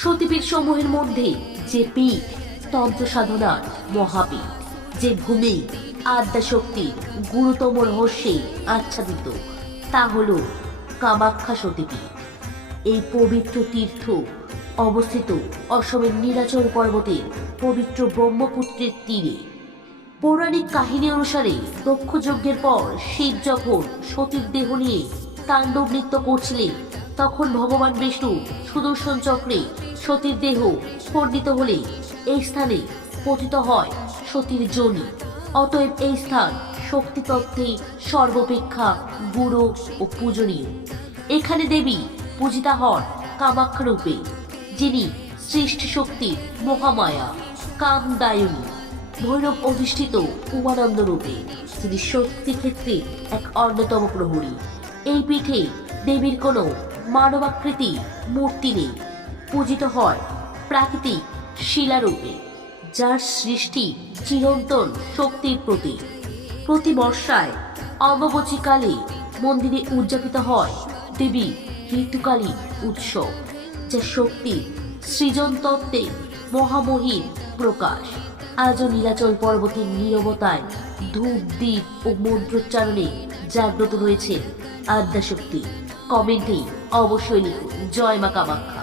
সতীপীঠ সমূহের মধ্যে যে পীঠ তন্ত্র সাধনার মহাপীঠ, যে ভূমি আদ্যাশক্তির গুরুতম রহস্যে আচ্ছাদিত, তা হল কামাখ্যা সতীপীঠ। এই পবিত্র তীর্থ অবস্থিত অসমের নীলাচল পর্বতের পবিত্র ব্রহ্মপুত্রের তীরে। পৌরাণিক কাহিনী অনুসারে দক্ষ যজ্ঞের পর শিব যখন সতীর দেহ নিয়ে তাণ্ডব নৃত্য করছিলেন, তখন ভগবান বিষ্ণু সুদর্শন চক্রে সতীর দেহ স্পর্ধিত হলে এই স্থানে পতিত হয় সতীর যোনি। অতএব এই স্থান শক্তিতত্ত্বে সর্বাপেক্ষা গুরু ও পূজনীয়। এখানে দেবী পূজিতা হন কামাখ্যা রূপে, যিনি সৃষ্টি শক্তির মহামায়া, কামদায়িনী। ভৈরব অধিষ্ঠিত উমানন্দ রূপে, যিনি শক্তি ক্ষেত্রে এক অন্যতম প্রহরী। এই পীঠে দেবীর কোনো মানবাকৃতি মূর্তি নেই, পূজিত হয় প্রাকৃতিক শিলারূপে, যার সৃষ্টি চিরন্তন শক্তির প্রতীক। প্রতি বর্ষায় অমাবস্যাকালে মন্দিরে উদযাপিত হয় দেবী ঋতুকালী উৎসব, যা শক্তির সৃজন তত্ত্বে মহামহিম প্রকাশ। আজও নীলাচল পর্বতের নীরবতায় ধূপ দ্বীপ ও মন্ত্রোচ্চারণে জাগ্রত রয়েছে আদ্যাশক্তি। কমেন্টে অবশ্যই লিখুন জয় মা কামাখ্যা।